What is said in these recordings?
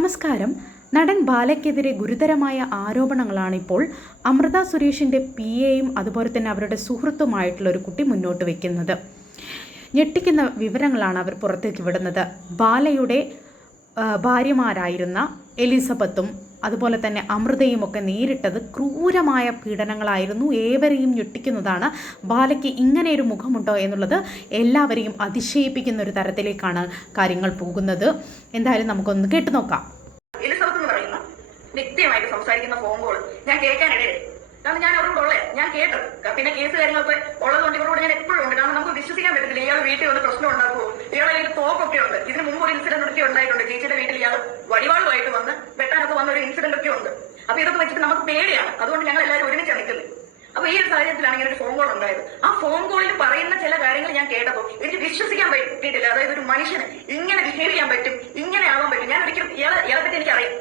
നമസ്കാരം. നടൻ ബാലയ്ക്കെതിരെ ഗുരുതരമായ ആരോപണങ്ങളാണ് ഇപ്പോൾ അമൃത സുരേഷിന്റെ പി എയും അതുപോലെ തന്നെ അവരുടെ സുഹൃത്തുമായിട്ടുള്ള ഒരു കുട്ടി മുന്നോട്ട് വയ്ക്കുന്നത് ഞെട്ടിക്കുന്ന വിവരങ്ങളാണ് അവർ പുറത്തേക്ക് വിടുന്നത്. ബാലയുടെ ഭാര്യമാരായിരുന്ന എലിസബത്തും അതുപോലെ തന്നെ അമൃതയും ഒക്കെ നേരിട്ടത് ക്രൂരമായ പീഡനങ്ങളായിരുന്നു. ഏവരെയും ഞെട്ടിക്കുന്നതാണ്. ബാലയ്ക്ക് ഇങ്ങനെ ഒരു മുഖമുണ്ടോ എന്നുള്ളത് എല്ലാവരെയും അതിശയിപ്പിക്കുന്ന ഒരു തരത്തിലേക്കാണ് കാര്യങ്ങൾ പോകുന്നത്. എന്തായാലും നമുക്കൊന്ന് കേട്ടു നോക്കാം. എലിസബത്ത് എന്ന് പറയുന്ന സംസാരിക്കുന്ന ഫോൺ കോൾ ഞാൻ കേൾക്കാനിടയിൽ. ഞാൻ അവരോട് ഉള്ളത് ഞാൻ കേട്ടത്. പിന്നെ കേസ് കാര്യങ്ങളൊക്കെ ഉള്ളതുകൊണ്ട് ഇവരോട് ഞാൻ എപ്പോഴും ഉണ്ട്. കാരണം നമുക്ക് വിശ്വസിക്കാൻ പറ്റത്തില്ല. ഇയാൾ വീട്ടിൽ വന്ന് പ്രശ്നം ഒക്കെ ഉണ്ട്. ഇതിന് മുമ്പ് ഒരു ഇൻസിഡന്റ് ഒക്കെ ഉണ്ടായിട്ടുണ്ട്. ചേച്ചിയുടെ വീട്ടിൽ ഇയാൾ വടിവാളുമായിട്ട് വന്ന് വെട്ടാനൊക്കെ വന്ന ഒരു ഇൻസിഡന്റ് ഒക്കെ ഉണ്ട്. അപ്പൊ ഇതൊക്കെ വെച്ചിട്ട് നമുക്ക് പേടിയാണ്. അതുകൊണ്ട് ഞങ്ങൾ എല്ലാവരും ഒരുമിച്ച് നിൽക്കുന്നത് അപ്പൊ ഈ ഒരു സാഹചര്യത്തിലാണ് ഇങ്ങനെ ഒരു ഫോൺ കോൾ ഉണ്ടായത്. ആ ഫോൺ കോളിൽ പറയുന്ന ചില കാര്യങ്ങൾ ഞാൻ കേട്ടപ്പോൾ എനിക്ക് വിശ്വസിക്കാൻ പറ്റിയിട്ടില്ല. അതായത് ഒരു മനുഷ്യന് ഇങ്ങനെ ബിഹേവ് ചെയ്യാൻ പറ്റും ഇങ്ങനെ ആവാൻ പറ്റും. ഞാൻ ഒരിക്കലും ഇയാളെ ഇയാളെ പറ്റി എനിക്കറിയാം.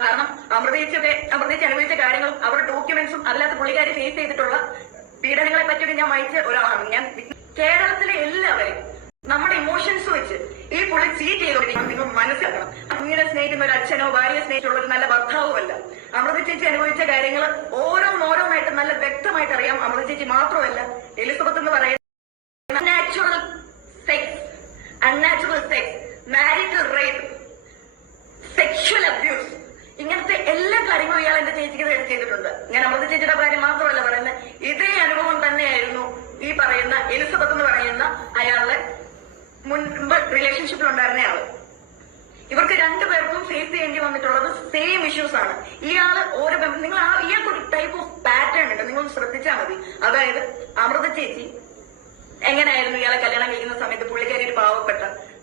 കാരണം അമൃതേച്ചൊക്കെ അമൃതേച്ച് അനുഭവിച്ച കാര്യങ്ങളും അവരുടെ ഡോക്യുമെന്റ്സും അതിനകത്ത് പുള്ളിക്കാർ ഫേസ് ചെയ്തിട്ടുള്ള പീഡനങ്ങളെ പറ്റിയൊക്കെ ഞാൻ വായിച്ച ഒരാളാണ്. ഞാൻ കേരളത്തിലെ എല്ലാവരും നമ്മുടെ ഇമോഷൻസ് വെച്ച് ഈ പുള്ളി ചീറ്റ് ചെയ്തോണ്ടിരിക്കണം നിങ്ങൾ മനസ്സിലാക്കണം. അങ്ങനെ സ്നേഹിക്കുന്ന ഒരു അച്ഛനോ ഭാര്യയെ സ്നേഹിച്ചുള്ള ഒരു നല്ല ഭർത്താവുമല്ല. അമൃത ചേച്ചി അനുഭവിച്ച കാര്യങ്ങൾ ഓരോന്നോരോന്നായിട്ട് നല്ല വ്യക്തമായിട്ട് അറിയാം. അമൃത ചേച്ചി മാത്രമല്ല എലിസബത്ത് എന്ന് പറയുന്നത് sex unnatural sex marital rape sexual abuse ഇങ്ങനത്തെ എല്ലാ കാര്യങ്ങളും ഇയാൾ എന്റെ ചേച്ചിക്ക് ചെയ്തിട്ടുണ്ട്. ഞാൻ അമൃത ചേച്ചിയുടെ കാര്യം മാത്രമല്ല പറയുന്നത് ഇതേ അനുഭവം തന്നെയായിരുന്നു ഈ പറയുന്ന എലിസബത്ത് എന്ന് പറയുന്ന അയാളുടെ മുൻപ് റിലേഷൻഷിപ്പിൽ ഉണ്ടായിരുന്ന ആൾ ഇവർക്ക് രണ്ടുപേർക്കും ഫേസ് ചെയ്യേണ്ടി വന്നിട്ടുള്ളത് സെയിം ഇഷ്യൂസ് ആണ്. ഇയാൾ ഓരോ നിങ്ങൾ ആ ഇയാൾക്ക് ഒരു ടൈപ്പ് ഓഫ് പാറ്റേൺ ഉണ്ട്. നിങ്ങൾ ശ്രദ്ധിച്ചാൽ മതി. അതായത് അമൃത ചേച്ചി എങ്ങനെയായിരുന്നു ഇയാളെ കല്യാണം കഴിക്കുന്ന സമയത്ത് പുള്ളിക്കാരി ഒരു പാവപ്പെട്ട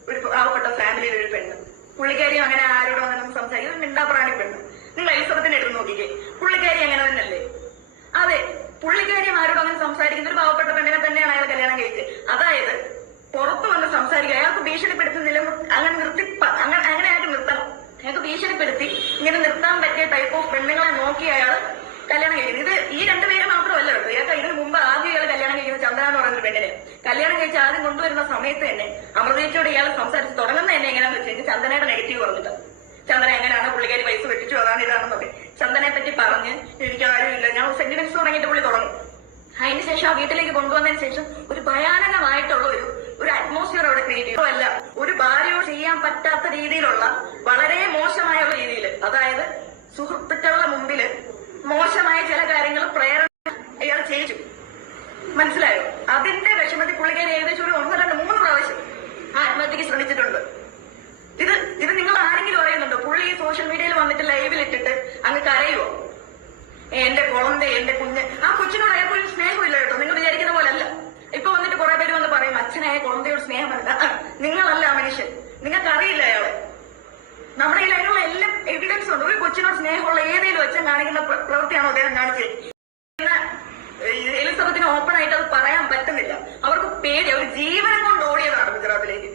ഒരു പാവപ്പെട്ട ഫാമിലിയിലെ ഒരു പെണ്ണ്. പുള്ളിക്കാരി അങ്ങനെ ആരോടും അങ്ങനെ സംസാരിക്കും. മിണ്ടാപ്രാണി പെണ്ണ് നിങ്ങൾ എലിസബത്തിനെ എടുത്ത് നോക്കിക്കേ പുള്ളിക്കാരി അങ്ങനെ തന്നെയല്ലേ അതെ പുള്ളിക്കാരിയും ആരോടും അങ്ങനെ സംസാരിക്കുന്ന ഒരു പാവപ്പെട്ട പെണ്ണിനെ തന്നെയാണ് അയാൾ കല്യാണം കഴിച്ചത് അതായത് പുറത്തു വന്ന് സംസാരിക്കുക അയാൾക്ക് ഭീഷണിപ്പെടുത്തുന്നില്ല അങ്ങനെ നിർത്തി പ- അങ്ങനെ അങ്ങനെ അയാൾക്ക് നിർത്തണം അയാൾക്ക് ഭീഷണിപ്പെടുത്തി ഇങ്ങനെ നിർത്താൻ പറ്റിയ ടൈപ്പ് ഓഫ് പെണ്ണുങ്ങളെ നോക്കി അയാൾ കല്യാണം കഴിക്കുന്നത് ഇത് ഈ രണ്ടുപേരെ മാത്രമല്ല കേട്ടോ. ഇതിന് മുമ്പ് ആദ്യം ഇയാൾ കല്യാണം കഴിക്കുന്നത് ചന്ദ്ര എന്ന് പറയുന്ന പെണ്ണിനെ. കല്യാണം കഴിച്ച് ആദ്യം കൊണ്ടുവരുന്ന സമയത്ത് തന്നെ അമൃതേച്ചോട് ഇയാൾ സംസാരിച്ച് തുടങ്ങുന്ന തന്നെ എങ്ങനെയാന്ന് വെച്ച് കഴിഞ്ഞാൽ ചന്ദനയുടെ നെഗറ്റീവ് പറഞ്ഞിട്ട്. ചന്ദന എങ്ങനെയാണ് പുള്ളിക്കാരി പൈസ വെട്ടിച്ചു അതാണ് ഇതാണെന്നൊക്കെ. ചന്ദനെ പറ്റി പറഞ്ഞ് എനിക്ക് ആരുമില്ല ഞാൻ സെന്റിമെന്റ്സ് തുടങ്ങിയിട്ട് പുള്ളി തുടങ്ങും. അതിന് ശേഷം ആ വീട്ടിലേക്ക് കൊണ്ടുവന്നതിന് ശേഷം ഒരു ഭയാനകമായിട്ടുള്ള ഒരു ഒരു അറ്റ്മോസ്ഫിയർ അവിടെ ക്രിയേറ്റ് ചെയ്തു. അല്ല ഒരു ഭാര്യയോട് പറ്റാത്ത രീതിയിലുള്ള വളരെ മോശമായ രീതിയിൽ അതായത് സുഹൃത്തുക്കളുടെ മുമ്പിൽ മോശമായ ചില കാര്യങ്ങൾ പ്രേരണ അയാൾ ചെയ്യിച്ചു മനസ്സിലായോ? അതിന്റെ വിഷമത്തിൽ പുള്ളിക്കാൻ ഏകദേശം ഒരു ഒന്ന് രണ്ട് മൂന്ന് പ്രാവശ്യം ആത്മഹത്യക്ക് ശ്രമിച്ചിട്ടുണ്ട്. ഇത് ഇത് നിങ്ങൾ ആരെങ്കിലും അറിയുന്നുണ്ടോ? പുള്ളി ഈ സോഷ്യൽ മീഡിയയിൽ വന്നിട്ട് ലൈവിൽ ഇട്ടിട്ട് അങ്ങ് കരയുവോ? എന്റെ കുളന്തെ എന്റെ കുഞ്ഞ്. ആ കൊച്ചിനോട് അയാൾക്ക് ഒരു സ്നേഹമില്ല കേട്ടോ. ഉണ്ട് ഒരു കൊച്ചിനോട് സ്നേഹമുള്ള ഏതെങ്കിലും അച്ഛൻ കാണിക്കുന്ന പ്രവൃത്തിയാണോ അദ്ദേഹം കാണിച്ചത്? എലിസബത്തിന് ഓപ്പൺ ആയിട്ട് അത് പറയാൻ പറ്റുന്നില്ല. അവർക്ക് പേടി. അവർ ജീവനം കൊണ്ട് ഓടിയതാണ് ഗുജറാത്തിലേക്ക്.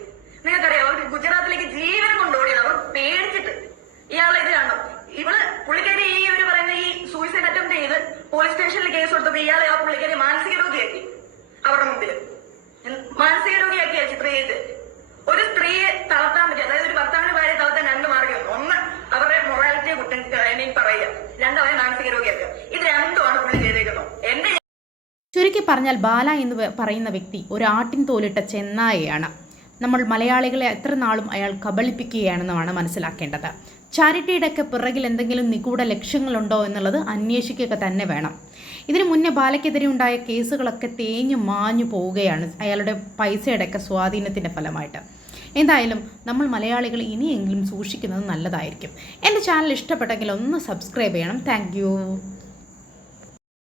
നിങ്ങൾക്കറിയാം അവർ ഗുജറാത്തിലേക്ക് ജീവനം കൊണ്ട് ഓടിയത് അവർ പേടിച്ചിട്ട് ഇയാളെ ഇത് കാണണം ഇവൾ പുള്ളിക്കാരി ഈ ഒരു പറയുന്ന ഈ സൂയിസൈഡ് അറ്റംപ്റ്റ് ചെയ്ത് പോലീസ് സ്റ്റേഷനിൽ കേസ് കൊടുത്തപ്പോ ഇയാളെ ആ പുള്ളിക്കാരി മാനസിക രോഗിയാക്കി. അവരുടെ മുമ്പിൽ മാനസിക രോഗിയാക്കിയ ചിത്രീകരിച്ച് ഒരു സ്ത്രീയെ തളർത്താൻ പറ്റും അതായത് ഒരു ഭർത്താവിന് ഭാര്യ തളർത്താൻ രണ്ട് മാർഗമുണ്ട് ഒന്ന് അവരുടെ മൊറാലിറ്റിയെ കുറ്റം ഇനി പറയുക രണ്ട് അവരെ മാനസിക രോഗിയാക്കുക ഇത് രണ്ടുമാണ് പുള്ളി ചെയ്തേക്കുന്നത് എന്റെ ചുരുക്കി പറഞ്ഞാൽ ബാല എന്ന് പറയുന്ന വ്യക്തി ഒരു ആട്ടിൻ തോലിട്ട ചെന്നായയാണ്. നമ്മൾ മലയാളികളെ എത്ര നാളും അയാൾ കബളിപ്പിക്കുകയാണെന്നാണ് മനസ്സിലാക്കേണ്ടത്. ചാരിറ്റിയുടെ ഒക്കെ പിറകിൽ എന്തെങ്കിലും നിഗൂഢ ലക്ഷ്യങ്ങളുണ്ടോ എന്നുള്ളത് അന്വേഷിക്കുക തന്നെ വേണം. ഇതിനു മുന്നേ ബാലയ്ക്കെതിരെ ഉണ്ടായ കേസുകളൊക്കെ തേഞ്ഞു മാഞ്ഞു പോവുകയാണ് അയാളുടെ പൈസയുടെയൊക്കെ സ്വാധീനത്തിന്റെ ഫലമായിട്ട്. എന്തായാലും നമ്മൾ മലയാളികൾ ഇനിയെങ്കിലും സൂക്ഷിക്കുന്നത് നല്ലതായിരിക്കും. എന്റെ ചാനൽ ഇഷ്ടപ്പെട്ടെങ്കിൽ ഒന്ന് സബ്സ്ക്രൈബ് ചെയ്യണം. താങ്ക്